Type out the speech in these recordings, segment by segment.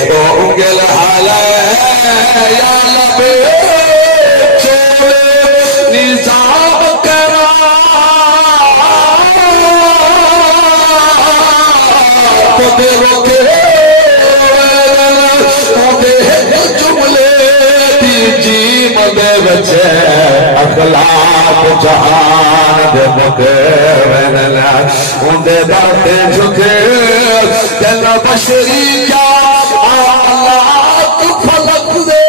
انقل علي يا نبي نظام کرا خود روکے جملے جی مدے بچے اخلاق جہان دے مکے اندے داتے جھکے دل بشری کیا آلات فلک دے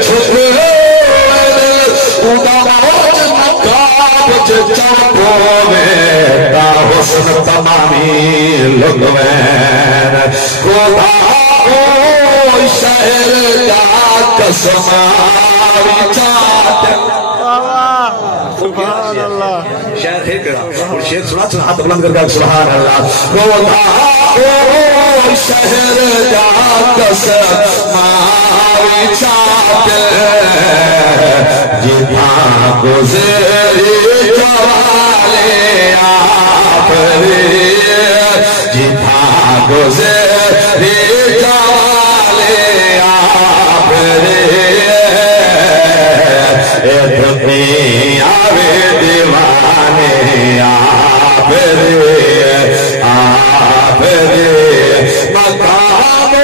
جھکے اندہ موج مقاب چاپو میں تا حسن تمامی لگوین خدا شہر کا قسماوی چاہتے سبحان اللہ شہر ہے کرا اور شہر سنا ہاتھ بلند کر کے سبحان اللہ شہر کا قسماوی چاہتے جہاں گزری جوالے آفری جہاں گزری دنیا میں دیوانے آپ رے مقام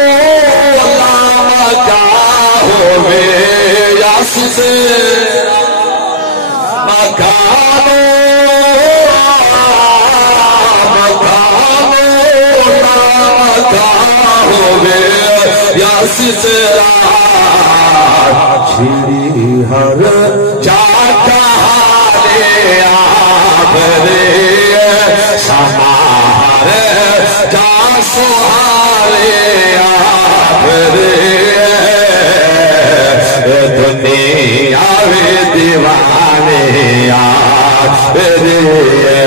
مقام یاس سے مقام یاس سے چھڑی ہر جا کہالے آپ رے سمارے جا سوالے آپ رے دنیا میں دیوانے آپ رے